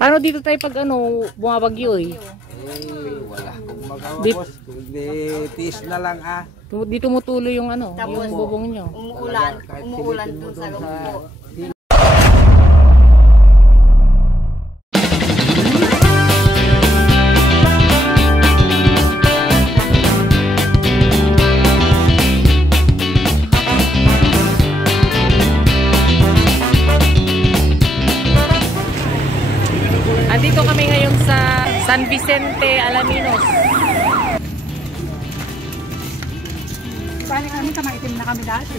Paano dito tayo pag ano, bumabagyo eh? Wala akong magawa boss. Kundi tiis na lang Dito tumutuloy yung ano, tapos, yung bubong nyo. Umuulan dun sa loob po. Andito kami ngayon sa San Vicente, Alaminos. Paano kami kamaitim na kami dati?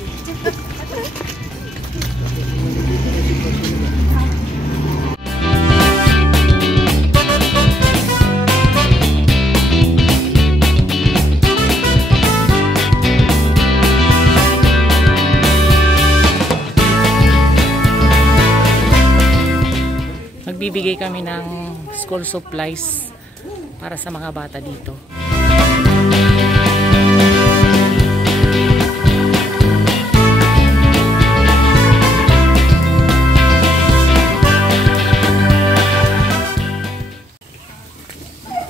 Magbibigay kami ng school supplies para sa mga bata dito.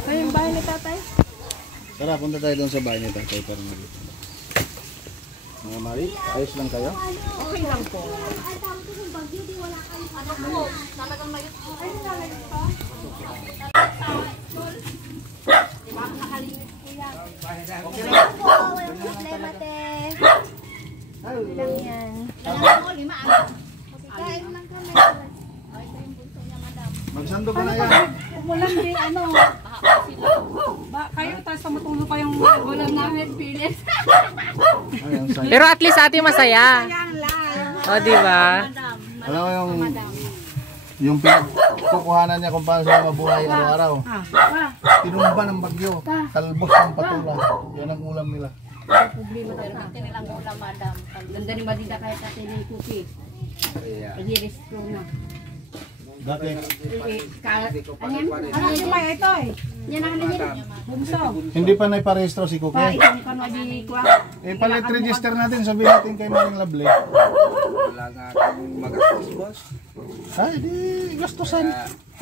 Ay, yung bahay ni tatay? Tara, punta tayo doon sa bahay ni tatay para mag-ito. Mga Mari, ayos lang kayo? Okay lang po. Magsando ka na yan. Umulan din, ano. Kayo, tapos pamatulo pa yung ulan namin, Pilis. Pero at least ate masaya. O, diba? Alam mo yung pinagkukuhanan niya kung paano siya mabuhay araw-araw. Tinumba ng bagyo, talbos ng patula. Yan ang ulam nila. Problema talaga. Ito nilang ulam, madam. Ganda ni Madida kahit natin yung cookie. Pag-i-restro na. Dati. Ano yung may ito eh? Yan ang nilin. Bumso. Hindi pa naiparehistro si Cookie. Ito ka na di kwa. Palit register natin, sabihin natin kay Maring Lovely. Wala nga akong magastos, boss. Ay, di gastusan.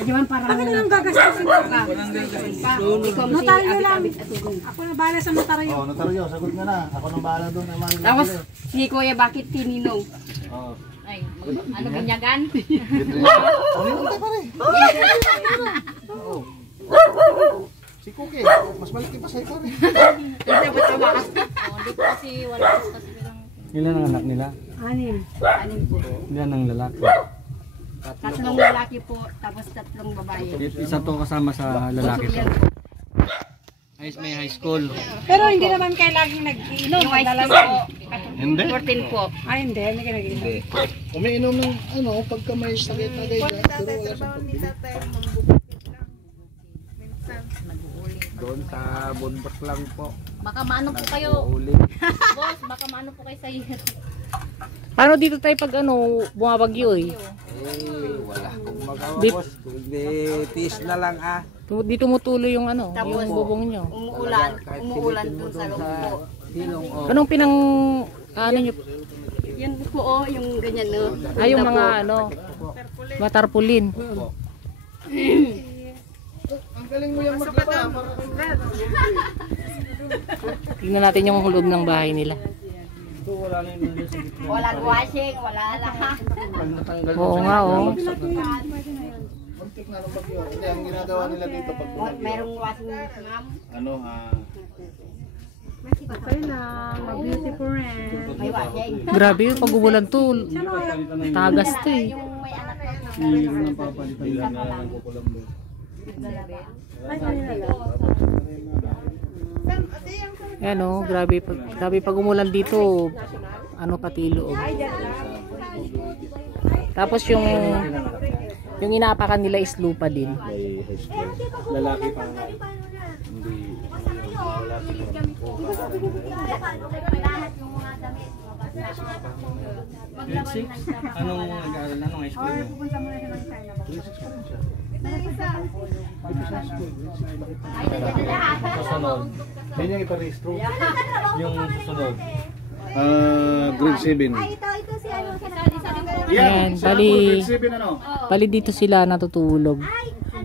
Di man parang ano lang gagastusin ko ka. Notaryo lang. Ako na bahala sa notaryo. Oh, notaryo, sagot nga na. Ako nang bahala doon kay Maring Tapos, Lovely. si Kuya bakit tininong? Oh. Ay, ano ganyagan? Ano pa rin? Oo. Si Cookie, mas malaki pa sa'yo rin. Hindi ba tawakas? Hindi po kasi wala kasi bilang... Ilan ang anak nila? Anim. Anim po. Ilan ang lalaki? Tatlong lalaki po, tapos tatlong babae. Isa to kasama sa lalaki to. May high school. Pero hindi naman kayo laging nag-iinom. Yung high school po. Hindi? 14 po. Ay, hindi kayo nag-iinom. Umiinom ng ano, pagka may sakit-agay ka. Pero wala siyang Doon sa Bunbak lang po. Baka maano po kayo. Uli. Boss, baka maano po kayo sa iyo. Paano dito tayo pag ano, bumabagyo eh? Wala akong magawa, Dip. boss. Kundi tiis na lang Dito tumutuloy yung ano, Tapos, yung bubong nyo. Umuulan dun sa loob po. silong o. Anong pinang, ano nyo? Yan po oh, yung ganyan no. Ay, yung mga ano, matarpulin. Ang galing mo yung maglaba. Tingnan natin yung loob ng bahay nila. Walang washing, wala lahat. Oo nga, oo. Muntik na ng bagyo. Hindi, ang ginagawa nila dito pag bumagyo. Merong washing ma'am. Ano, Okay lang, beautiful rin. May washing. Grabe yun, pag umulan to, tagas to eh. Yung may anak na Hindi na papalitan nila. Ayan o, grabe pag umulan dito, ano pati loob. Tapos yung inaapakan nila is lupa din. may high school. Lalaki pa nga. Hindi. Wala Grade 6? Anong nag-aaral na? Anong high school niyo? Susunod. Yan yung iparehistro. Yung susunod. Grade 7. Ito si ano, sa Ayan, bali dito sila natutulog.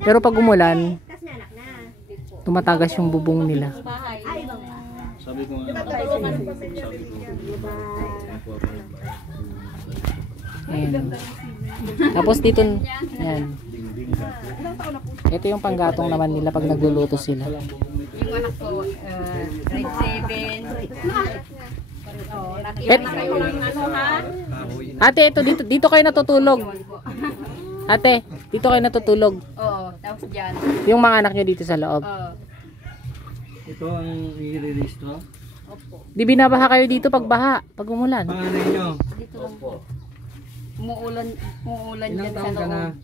Pero pag umulan, tumatagas yung bubong nila. Sabi ko nga. Ayan. Tapos dito, ayan. Ito yung panggatong naman nila pag nagluluto sila. Yung anak ko, grade 7. Ate, ito dito kayo natutulog. Ate, dito kayo natutulog. Oo, tapos dyan. Yung mga anak nyo dito sa loob. Oo. Ito ang i-release-to. Di binabaha kayo dito pag baha, pag umulan. Panganay nyo. Dito lang po. Umuulan Ilang dyan sa taon ka na? loob.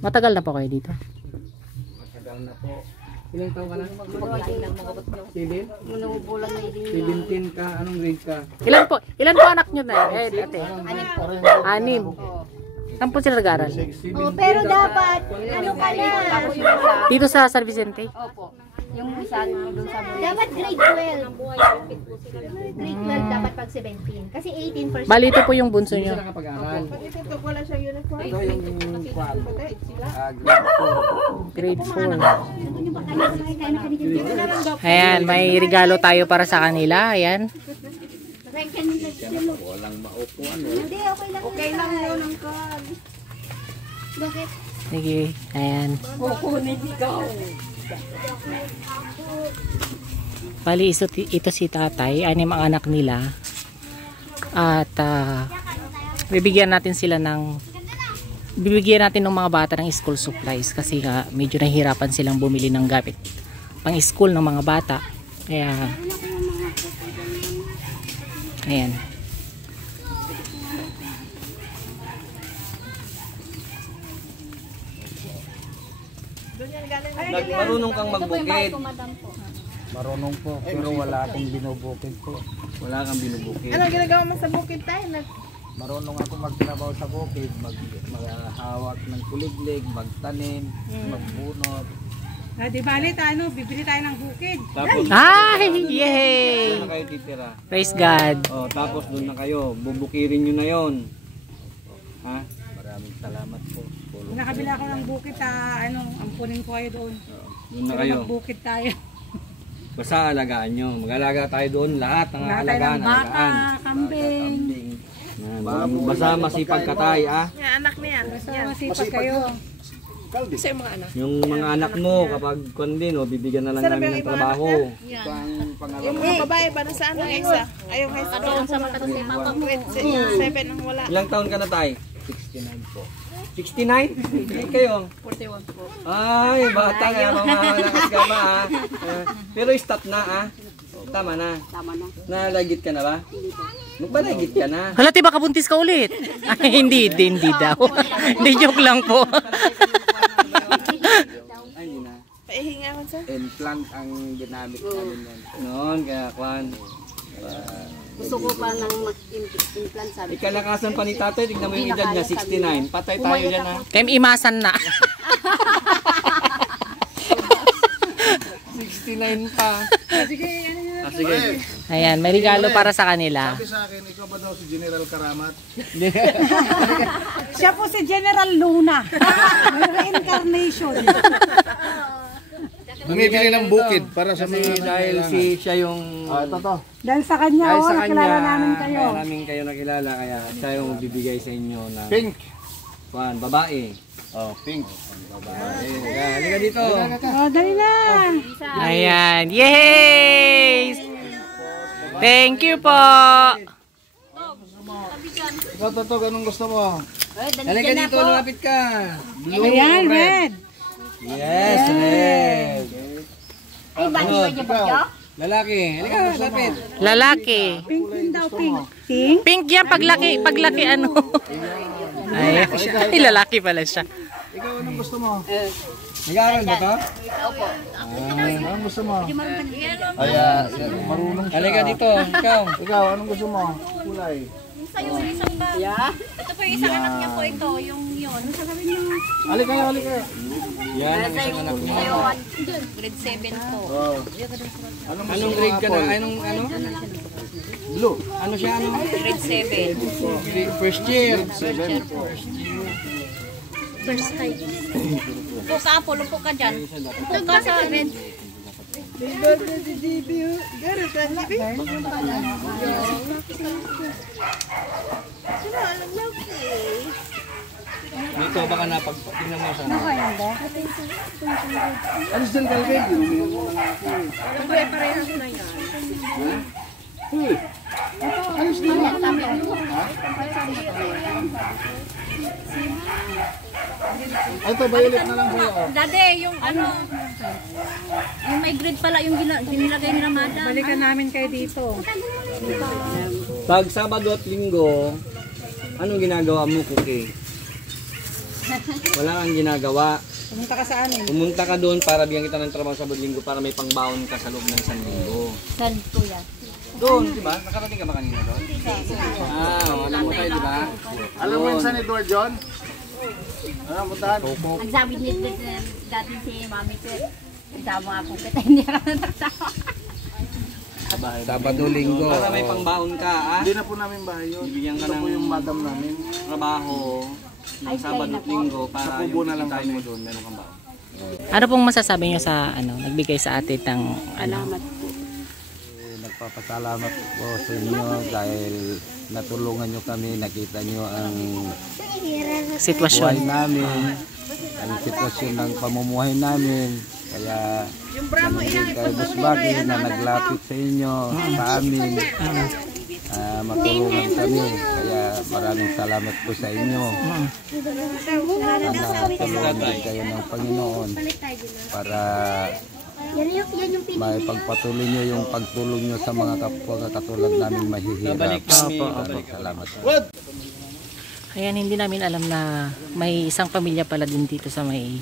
Matagal na po kayo dito. Matagal na po. Ilang taon ka na? Pagkain lang mga ba't 7? Umuulan na din. 17 ka? Anong grade ka? Ilan po anak nyo na? Ate. Anim po. 6. Oo. Saan po sila nag-aaral? Pero dapat, ano ka na? Tapos yung isa, Dito sa San Vicente? opo. Yung isa, doon sa Buhay. Dapat grade 12. Grade 12 dapat pag 17. Kasi 18 first. Bali ito po yung bunso Hindi nyo. siya nakapag-aral. Ito yung Grade 4. Ayan, may regalo tayo para sa kanila. Ayan. Walang maupuan. Hindi, okay lang. Okay lang yun ang call. Bakit? Sige, ayan. Bali, ito si tatay. Anim ang anak nila. At bibigyan natin ng mga bata ng school supplies kasi medyo nahihirapan silang bumili ng gamit pang school ng mga bata. Kaya ayan. Marunong kang magbukid. Madam po. Marunong po, pero wala akong binubukid po. Wala kang binubukid. Ano ginagawa mo sa bukid tayo? Marunong ako magtrabaho sa bukid, maghawak ng kuliglig, magtanim, magbunot. Di bali tayo, bibili tayo ng bukid. Tapos, Ay! Yay! doon na kayo titira. Praise God. Oh, tapos doon na kayo. Bubukirin nyo na yon. Ha? Maraming salamat po. Nakabila ako ng bukid, ampunin ko kayo doon. Doon na Pero kayo. magbukid tayo. Basta alagaan nyo. Mag-alaga tayo doon. Lahat ng Lahat tayo alagaan. ng baka, Alagaan. kambing. Yan. Basta masipag ka tayo, ah. Yan, anak niya. Basta masipag kayo. Yung mga anak mo, kapag kundi, no, bibigyan na lang namin ng trabaho. Yung mga babae, para saan ang isa? Ayong high school. Doon sa mata si papa mo. 7 ang wala. Ilang taon ka na tayo? 69 po. 69? Hindi kayo. 41 po. Ay, bata nga, mga ka ba, ah. Pero stop na, ah. Tama na. Tama na. Nalagit ka na ba? Magbalagit ka na. Halati baka buntis ka ulit. Ay, hindi daw. Hindi, joke lang po. Ay, hindi na. Paihinga ko sa. Implant ang ginamit namin noon. Noon, kaya kwan. Gusto ko pa ng mag-implant sabi. Ikalakasan pa ni tatay, tignan mo yung edad niya, 69. Patay tayo dyan, ha. Kaya imasan na. 69 pa. Sige. Ayan, may regalo para sa kanila. Sabi sa akin, ikaw ba daw si General Karamat? Siya po si General Luna. Reincarnation. Bumibili ng bukid para sa Kasi mga... dahil siya yung... Ito to. Dahil sa kanya, Dahil sa nakilala kanya, namin kayo. maraming kayo nakilala, kaya siya yung bibigay sa inyo ng Pink. kwan, babae. Oh, pink. Babae. Halika dito. Dali na. Ayan. Yay! Thank you po. Ikaw, Toto, anong gusto mo? Halika dito, lumapit ka. Blue, Ayan, red. Yes, red. Ay, bati ba niya ba siya? Lalaki. Halika, lapit. Lalaki. Pink din daw, pink. Pink? Pink yan, paglaki ano. Ay, lalaki pala siya. Ikaw, anong gusto mo? Nag-aaral ba to? Opo. Anong gusto mo? Ay, marunong siya. Halika dito, ikaw. Ikaw, anong gusto mo? Kulay. Sa'yo, isang ba? Ito po yung isang anak niya po ito, yung yun. Halika kayo, halika kayo. Yan ang isang anak mo. Grade 7 po. Oh. Anong grade ka na? Anong ano? Blue. Ano siya, ano? Grade 7. First year. First height. Upo ka, Apol. Upo ka dyan. Upo ka sa red. Dito, baka napagpapin mo sa ano. Alis dyan, Calvin. Ito, violet na lang sa'yo. Dade, yung ano, yung may grade pala yung ginilagay nila madam. Balikan namin kayo dito. Pag Sabado at Linggo, anong ginagawa mo, Cookie? Wala kang ginagawa. Pumunta ka saan eh? Pumunta ka doon para bigyan kita ng trabaho sa Sabado Linggo para may pangbaon ka sa loob ng isang linggo. San ko yan? Doon, di ba? Nakarating ka ba kanina doon? Wala mo tayo, di ba? Alam mo yun San Edward, John? Ano, puntahan? Ang sabi ni dati si Mami Pet, isama ako kita, hindi ka na nagsawa. Sabado Linggo. Para may pangbaon ka, ah? Hindi na po namin bahay yun. Bibigyan ka Ito ng po yung madam namin. trabaho ng Sabado at Linggo para Sa kubo na lang kitain kami. mo doon, meron kang baon. Ano pong masasabi niyo sa ano, nagbigay sa atin ng ano, Nagpapasalamat po sa inyo dahil natulungan nyo kami, nakita nyo ang buhay sitwasyon? namin, ang sitwasyon ng pamumuhay namin. Kaya nandiyan kayo Busbagi na naglapit sa inyo, sa amin, matulungan kami. Kaya maraming salamat po sa inyo. Sana tulungan din kayo ng Panginoon para may pagpatuloy nyo yung pagtulong nyo sa mga kapwa katulad namin mahihirap. Babalik kami. Salamat po. Ayan, hindi namin alam na may isang pamilya pala din dito sa may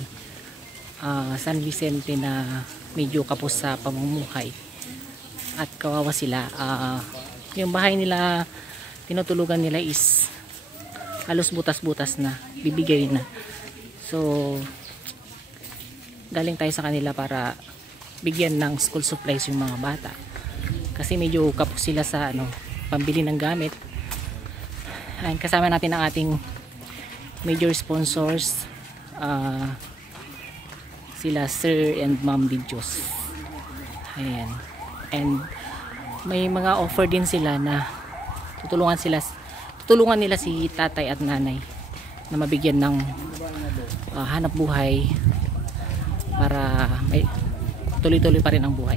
San Vicente na medyo kapos sa pamumuhay at kawawa sila. Yung bahay nila, tinutulugan nila is halos butas-butas na, bibigay na. So galing tayo sa kanila para bigyan ng school supplies yung mga bata kasi medyo kapos sila sa ano, pambili ng gamit. Ayan, kasama natin ang ating major sponsors, sila Sir and Ma'am Didyos. Ayan, and may mga offer din sila na tutulungan nila si tatay at nanay na mabigyan ng hanap buhay para may tuloy-tuloy pa rin ang buhay.